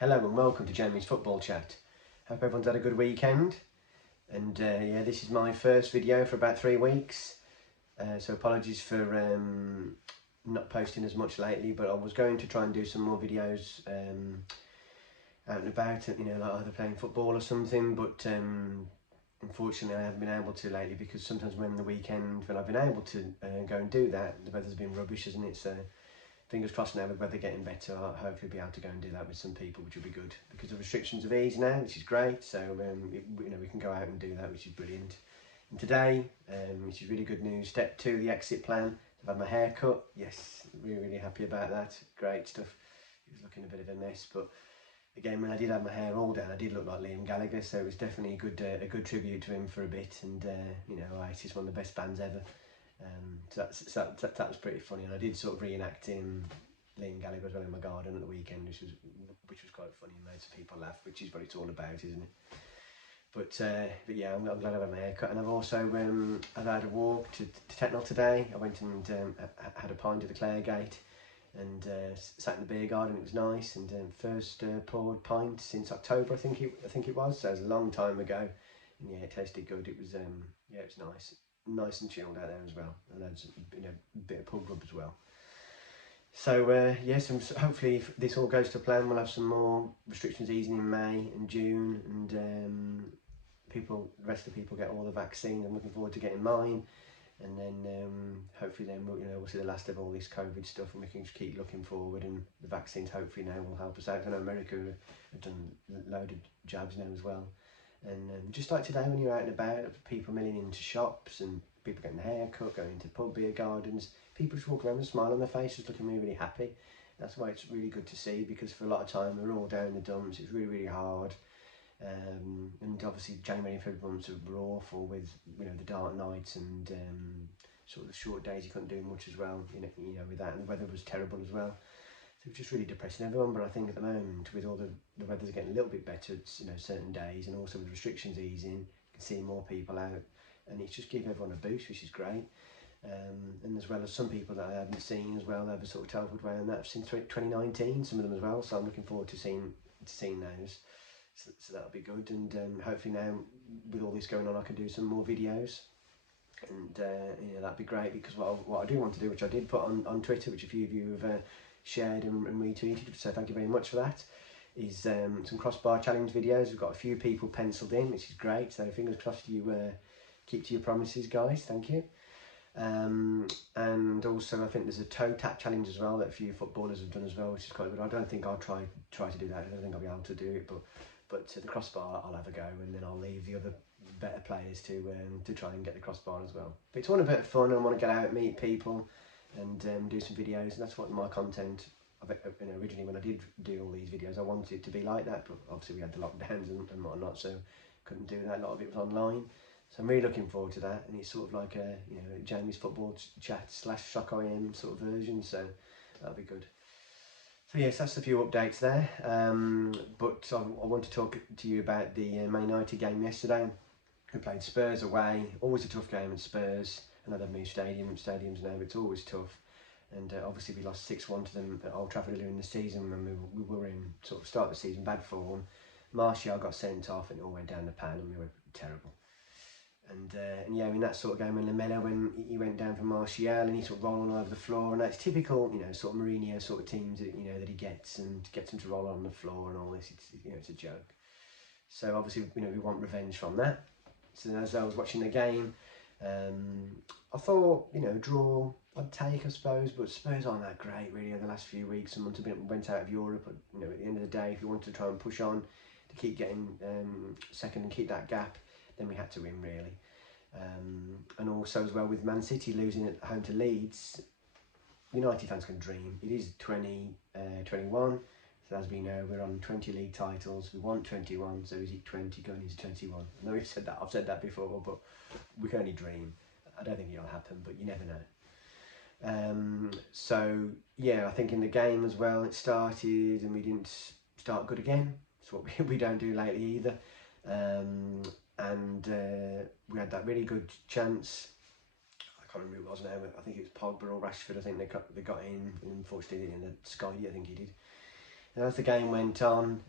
Hello and welcome to Jamie's Football Chat. Hope everyone's had a good weekend. And yeah, this is my first video for about 3 weeks. So apologies for not posting as much lately, but I was going to try and do some more videos out and about, like either playing football or something, but unfortunately I haven't been able to lately because sometimes when I've been able to go and do that, the weather's been rubbish, isn't it? So fingers crossed now with weather getting better, I'll hopefully be able to go and do that with some people, which will be good because the restrictions have eased now, which is great. So we can go out and do that, which is brilliant. And today, which is really good news, step 2, the exit plan. I've had my hair cut. Yes, really happy about that. Great stuff. It was looking a bit of a mess, but again, when I did have my hair all down, I did look like Liam Gallagher, so it was definitely a good tribute to him for a bit. And Oasis, one of the best bands ever. So that was pretty funny, and I did sort of reenact Liam Gallagher as well in my garden at the weekend, which was quite funny and made some people laugh, which is what it's all about, isn't it? But yeah, I'm glad I've had my haircut, and I've also I've had a walk to Tottenham today. I went and had a pint at the Clare Gate, and sat in the beer garden. It was nice, and first poured pint since October, I think it was. So it was a long time ago, and yeah, it tasted good. It was yeah, it was nice and chilled out there as well, and there's a bit of pub grub as well. So yes, hopefully if this all goes to plan, we'll have some more restrictions easing in May and June, and the rest of the people get all the vaccines. I'm looking forward to getting mine, and then hopefully then we'll see the last of all this COVID stuff, and we can just keep looking forward, and the vaccines hopefully now will help us out. I know America have done a load of jabs now as well. And just like today, when you're out and about, people milling into shops and people getting their hair cut, going into pub beer gardens, people just walk around with a smile on their face, just looking really happy. That's why it's really good to see, because for a lot of time we're all down in the dumps. It's really hard, and obviously January and February months were awful with the dark nights and sort of the short days. You couldn't do much as well, with that, and the weather was terrible as well. So it was just really depressing everyone. But I think at the moment, with all the weather's getting a little bit better, certain days, and also with restrictions easing, you can see more people out, and it's just giving everyone a boost, which is great. And as well as some people that I haven't seen as well, they've sort of Telford way and that since 2019, some of them as well. So I'm looking forward to seeing those. So that'll be good, and hopefully now with all this going on, I can do some more videos. And that'd be great, because what I do want to do, which I did put on Twitter, which a few of you have shared and retweeted, so thank you very much for that, is some crossbar challenge videos. We've got a few people penciled in, which is great, so fingers crossed you keep to your promises, guys. Thank you. And also I think there's a toe tap challenge as well that a few footballers have done as well, which is quite good. I don't think I'll try to do that. I don't think I'll be able to do it, but the crossbar I'll have a go, and then I'll leave the other better players to try and get the crossbar as well. But it's all a bit of fun, and I want to get out, meet people, and do some videos, and that's what my content. Originally when I did do all these videos, I wanted it to be like that, but obviously we had the lockdowns and whatnot, so couldn't do that. A lot of it was online, so I'm really looking forward to that. And it's sort of like a Jamie's Football Chat / Shock IM sort of version, so that'll be good. So yes, that's a few updates there. But I want to talk to you about the Man United game yesterday. We played Spurs away. Always a tough game at Spurs. I know they've moved stadiums now, but it's always tough. And obviously we lost 6-1 to them at Old Trafford earlier in the season when we were in sort of start of the season bad form. Martial got sent off and it all went down the pan, and we were terrible. And yeah, I mean that sort of game, when Lamella, when he went down for Martial and he sort of rolling all over the floor, and that's typical, sort of Mourinho sort of teams that that he gets them to roll on the floor and all this. It's a joke. So obviously we want revenge from that. So as I was watching the game, I thought draw I'd take, I suppose, but Spurs aren't that great really over the last few weeks and months. Went out of Europe, but at the end of the day, if you wanted to try and push on to keep getting second and keep that gap, then we had to win really. And also as well with Man City losing at home to Leeds, United fans can dream. It is 2021, so as we know, we're on 20 league titles. We want 21, so is it 20 going into 21? I know I've said that before, but we can only dream. I don't think it'll happen, but you never know. So yeah, I think in the game as well, it started and we didn't start good again. It's what we don't do lately either. And we had that really good chance. I can't remember who it was now, but I think it was Pogba or Rashford. I think they got in. Unfortunately, in the Sky, I think he did. And as the game went on,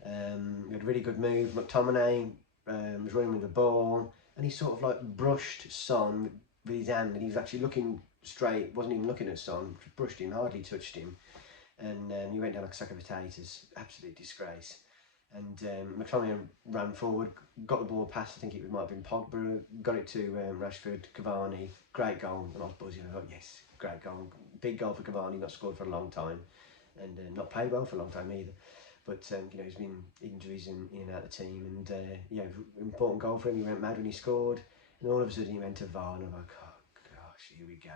we had a really good move. McTominay was running with the ball, and he sort of like brushed Son with his hand, and he was actually looking straight, wasn't even looking at Son, brushed him, hardly touched him, and he went down like a sack of potatoes, absolute disgrace. And McTominay ran forward, got the ball past, I think it might have been Pogba, got it to Rashford, Cavani, great goal, and I was buzzing, I thought, yes, great goal, big goal for Cavani, not scored for a long time, and not played well for a long time either. But you know, he's been injuries in and out of the team, and yeah, important goal for him. He went mad when he scored, and all of a sudden he went to VAR, and I'm like, oh gosh, here we go.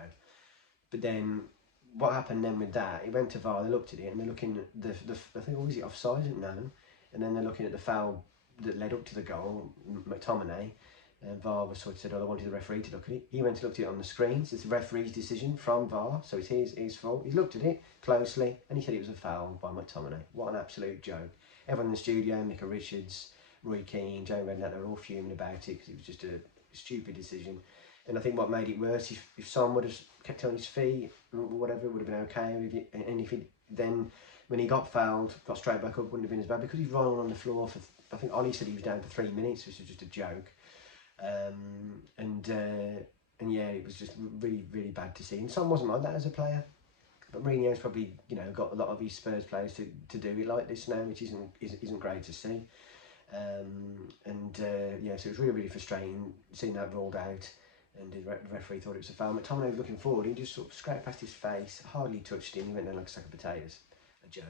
But then what happened then with that? He went to VAR, they looked at it, and they're looking at the I think, was it offside? I didn't know. And then they're looking at the foul that led up to the goal, McTominay. And VAR was sort of said, oh, I wanted the referee to look at it. He went to look at it on the screen. So it's the referee's decision from VAR, so it's his fault. He looked at it closely and he said it was a foul by McTominay. What an absolute joke. Everyone in the studio, Micah Richards, Roy Keane, Joe Redknapp, they were all fuming about it because it was just a stupid decision. And I think what made it worse, if Son would have kept on his feet or whatever, it would have been okay. And if he then, when he got fouled, got straight back up, wouldn't have been as bad, because he's rolling on the floor for, I think Ollie said he was down for 3 minutes, which was just a joke. And yeah, it was just really bad to see. And Son wasn't like that as a player, but Mourinho's probably, you know, got a lot of his Spurs players to do it like this now, which isn't great to see. Yeah, so it was really frustrating seeing that ruled out, and the referee thought it was a foul. McTominay was looking forward, he just sort of scraped past his face, hardly touched him, he went down like a sack of potatoes. A joke.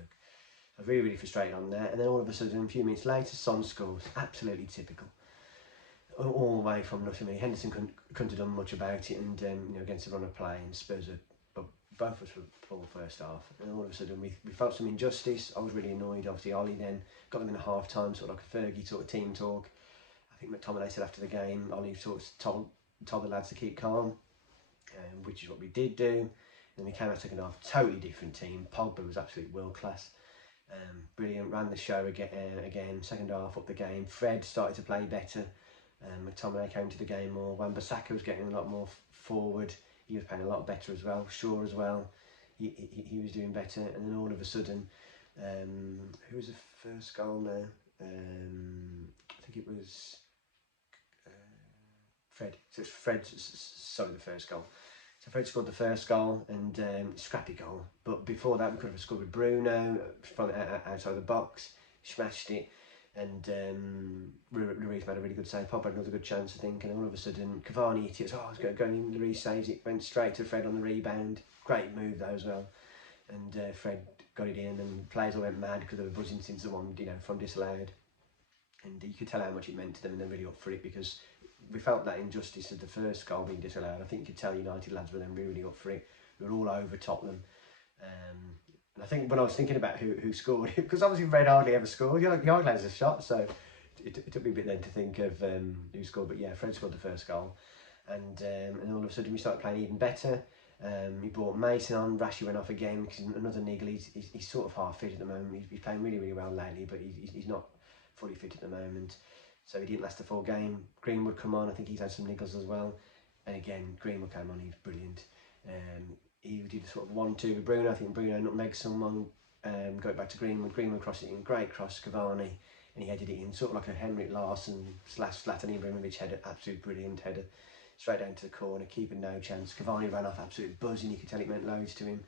I was really frustrated on that, and then all of a sudden, a few minutes later, Son scores. Absolutely typical. All the way from nothing. Henderson couldn't have done much about it, and you know, against the run of play, and Spurs are, both of us were poor first half, and all of a sudden we felt some injustice. I was really annoyed. Obviously, Ollie then got them in a half time, sort of like a Fergie sort of team talk. I think McTominay said after the game, Ollie sort of told the lads to keep calm, which is what we did do. And then we came out second half, totally different team. Pogba was absolutely world class. Brilliant, ran the show again, second half, up the game. Fred started to play better. McTominay came to the game more. Wan-Bissaka was getting a lot more forward. He was playing a lot better as well. Shaw as well. He was doing better. And then all of a sudden, who was the first goal now? I think it was Fred. So it's Fred, sorry, the first goal. So Fred scored the first goal, and scrappy goal. But before that, we could have scored with Bruno from outside the box. Smashed it. And Lloris made a really good save. Pogba had another good chance, I think. And then all of a sudden, Cavani hit it. Oh, it's going in. Lloris saves it. Went straight to Fred on the rebound. Great move, though, as well. And Fred got it in, and players all went mad because they were buzzing since the one, you know, from disallowed. And you could tell how much it meant to them, and they're really up for it, because we felt that injustice of the first goal being disallowed. I think you could tell United lads were then really up for it. We were all over Tottenham. And I think when I was thinking about who scored, because obviously Fred hardly ever scored, you know, the Islanders a shot, so it took me a bit then to think of who scored. But yeah, Fred scored the first goal, and all of a sudden we started playing even better. He brought Mason on. Rashi went off again because another niggle. He's sort of half fit at the moment. He's playing really well lately, but he's not fully fit at the moment, so he didn't last the full game. Greenwood come on. I think he's had some niggles as well, and again Greenwood came on. He's brilliant. He did a sort of 1-2 with Bruno. I think Bruno nutmegged someone, got it back to Greenwood. Greenwood crossed it in, great cross, Cavani, and he headed it in, sort of like a Henrik Larsson / Zlatan Ibrahimovic header, absolute brilliant header, straight down to the corner, keeping no chance. Cavani ran off absolute buzzing, you could tell it meant loads to him,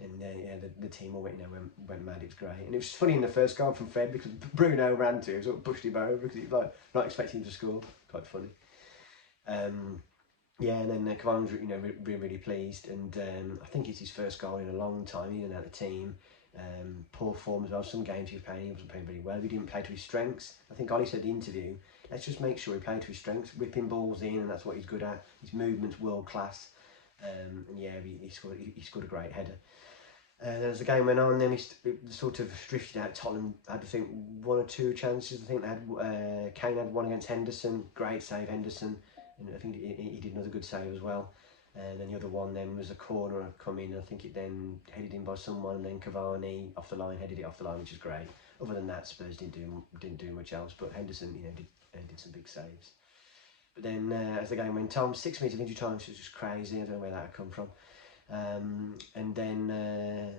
and yeah, the team all went mad. It was great, and it was funny in the first goal from Fred, because Bruno ran to him, sort of pushed him over, because he was like not expecting him to score. Quite funny. Yeah, and then Cavani was, you know, really pleased, and I think it's his first goal in a long time. He didn't have a team. Poor form as well. Some games he wasn't playing very well. He didn't play to his strengths. I think Ollie said in the interview, let's just make sure he played to his strengths, whipping balls in, and that's what he's good at. His movement's world class, and yeah, he scored a great header. And as the game went on, then it sort of drifted out. Tottenham had, I think, 1 or 2 chances. I think they had Kane had one against Henderson. Great save, Henderson. And I think he did another good save as well. And then the other one then was a corner come in. I think it then headed in by someone, and then Cavani off the line, headed it off the line, which is great. Other than that, Spurs didn't do much else. But Henderson, you know, did some big saves. But then as the game went on, 6 minutes of injury time, which was just crazy. I don't know where that had come from. And then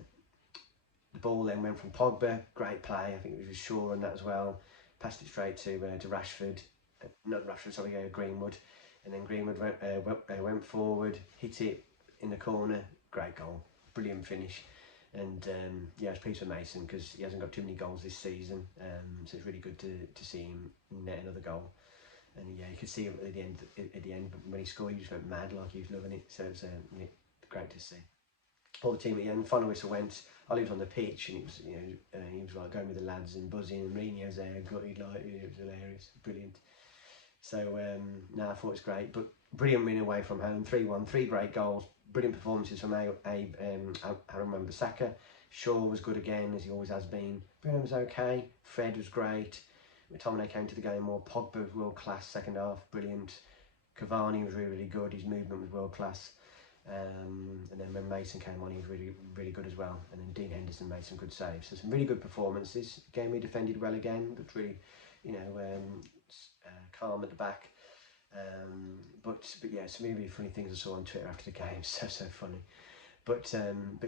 the ball then went from Pogba, great play, I think it was Shaw on that as well, passed it straight to Rashford, not Rashford, sorry, Greenwood, and then Greenwood went forward, hit it in the corner, great goal, brilliant finish. And yeah, it's pleased for Mason because he hasn't got too many goals this season, so it's really good to see him net another goal. And yeah, you could see him at the end when he scored, he just went mad, like he was loving it. So it was yeah, great to see. All the team at the end, final whistle went. Ollie was on the pitch, and it was, you know, he was like going with the lads and buzzing, and Mourinho's there, gutted, like it was hilarious, brilliant. So no, I thought it was great, but brilliant win away from home, 3-1, 3 great goals, brilliant performances from Aaron Wan-Bissaka. Shaw was good again, as he always has been. Bruno was okay, Fred was great. McTominay came to the game more. Pogba was world class, second half, brilliant. Cavani was really, really good, his movement was world class. And then when Mason came on, he was really, really good as well. And then Dean Henderson made some good saves. So some really good performances. Again, we defended well again, but really, you know, calm at the back. But yeah, some really, really funny things I saw on Twitter after the game. So funny. But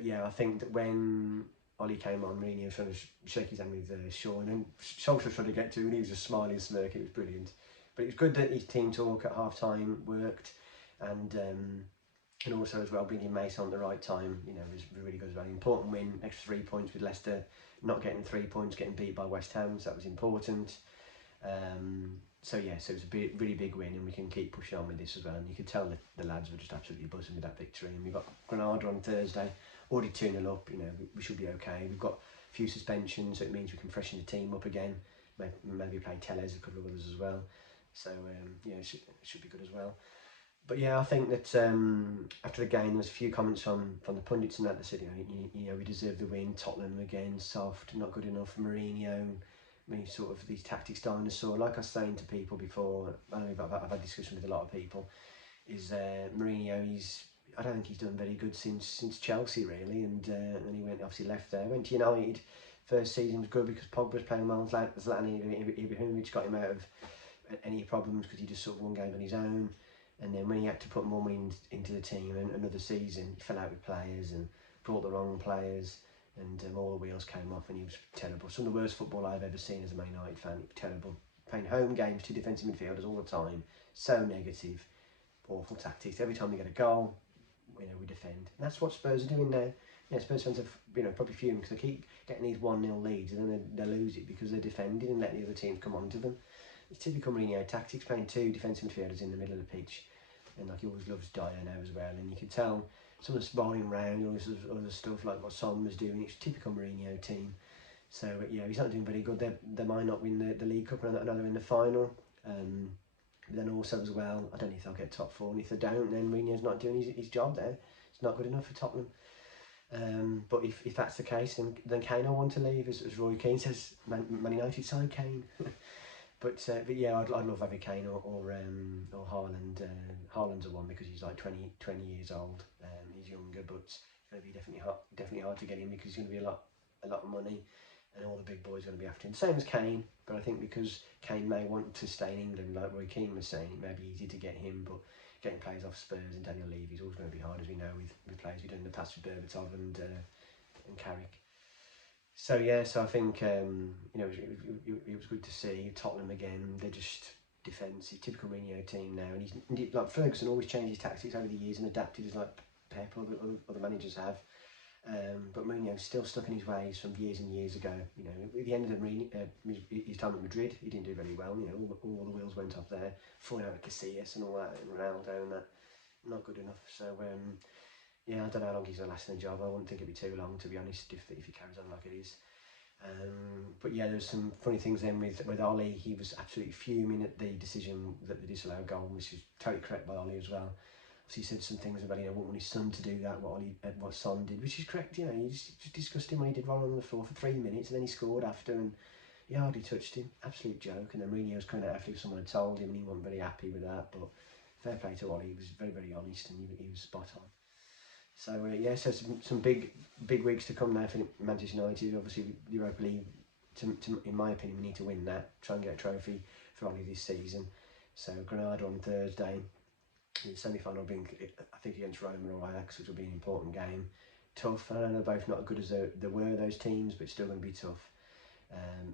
yeah, I think that when Ollie came on, Mourinho was trying to shake his hand with Shaw, and then Solskjaer was trying to get to him, and he was just smiling, smirking. It was brilliant. But it was good that his team talk at half time worked, and also as well bringing Mason on at the right time, you know, was really good as well. Important win, extra 3 points with Leicester not getting 3 points, getting beat by West Ham, so that was important. So yeah, so it was a really big win, and we can keep pushing on with this as well. And you could tell that the lads were just absolutely buzzing with that victory. And we've got Granada on Thursday, already 2-0 up. You know, we should be okay. We've got a few suspensions, so it means we can freshen the team up again. Maybe play Tellez, a couple of others as well. So yeah, it should be good as well. But yeah, I think that after the game, there was a few comments from the pundits and that said, you know, we deserve the win. Tottenham again, soft, not good enough. Mourinho, sort of these tactics dinosaur. Like I was saying to people before, I know I've had discussion with a lot of people, is Mourinho, I don't think he's done very good since Chelsea really, and then he obviously left there, went to United. First season was good because Pogba was playing well, Zlatan Ibrahimovic got him out of any problems because he just sort of won games on his own. And then when he had to put more money into the team, and another season, he fell out with players and brought the wrong players, and all the wheels came off, and he was terrible. Some of the worst football I've ever seen as a Man United fan. Terrible. Playing home games, 2 defensive midfielders all the time. So negative. Awful tactics. Every time we get a goal, you know, we defend. And that's what Spurs are doing now. Yeah, Spurs fans have, you know, probably fuming because they keep getting these 1-0 leads, and then they lose it because they're defending and letting the other teams come on to them. It's typical Mourinho tactics, playing 2 defensive midfielders in the middle of the pitch, and like he always loves Dyer now as well. And you can tell some of the sparring around, all this other stuff like what Son was doing. It's typical Mourinho team. So yeah, he's not doing very good. They might not win the League Cup, and they're in the final. But then also as well, I don't know if they'll get top 4, and if they don't, then Mourinho's not doing his job there. It's not good enough for Tottenham. But if that's the case, then Kane will want to leave, as Roy Keane says. Man United sign Kane. But yeah, I'd love having Kane or Haaland. Haaland's a one because he's like 20 years old. He's younger, but it's going to be definitely hard to get him because he's going to be a lot of money, and all the big boys are going to be after him. Same as Kane, but I think because Kane may want to stay in England, like Roy Keane was saying, it may be easy to get him, but getting players off Spurs and Daniel Levy is always going to be hard, as we know with players we've done in the past with Berbatov and Carrick. So yeah, so I think you know, it was good to see Tottenham again. They're just defensive, typical Mourinho team now, and he's like Ferguson always changes tactics over the years and adapted as like Pep or other managers have. But Mourinho's still stuck in his ways from years and years ago. You know, at the end of his time at Madrid, he didn't do very well. You know, all the wheels went off there, falling out with Casillas and all that, and Ronaldo and that, not good enough. So yeah, I don't know how long he's going to last in the job. I wouldn't think it'd be too long, to be honest, if he carries on like it is. But yeah, there's some funny things then with Ollie. He was absolutely fuming at the decision that they disallowed goal, which is totally correct by Ollie as well. So he said some things about, you know, wouldn't want his son to do that, what Son did, which is correct. You know, he just discussed him when he did wrong on the floor for 3 minutes, and then he scored after, and he hardly touched him. Absolute joke. And then Mourinho was coming out after someone had told him, and he wasn't very happy with that. But fair play to Ollie. He was very, very honest, and he was spot on. So yeah, so some big weeks to come now for Manchester United. Obviously, the Europa League, in my opinion, we need to win that. Try and get a trophy for Ollie this season. So Granada on Thursday. The semi-final being, I think, against Roma or Ajax, which will be an important game. tough. I know they're both not as good as they were, those teams, but it's still going to be tough.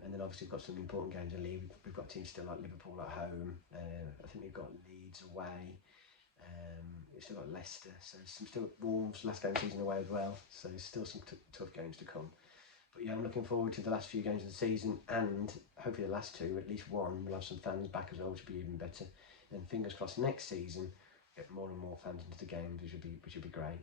And then obviously we've got some important games in the league. We've got teams still like Liverpool at home. I think we've got Leeds away. We've still got Leicester, so some still Wolves last game of the season away as well. So there's still some tough games to come. But yeah, I'm looking forward to the last few games of the season, and hopefully the last two, at least one, we'll have some fans back as well, which will be even better. And fingers crossed next season, get more and more fans into the games, which would be great.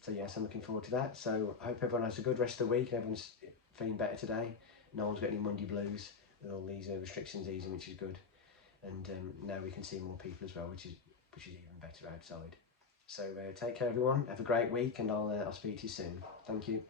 So yes, I'm looking forward to that. So I hope everyone has a good rest of the week and everyone's feeling better today. No one's got any Monday blues with all these restrictions easing, which is good. And now we can see more people as well, which is even better outside. So take care, everyone. Have a great week, and I'll speak to you soon. Thank you.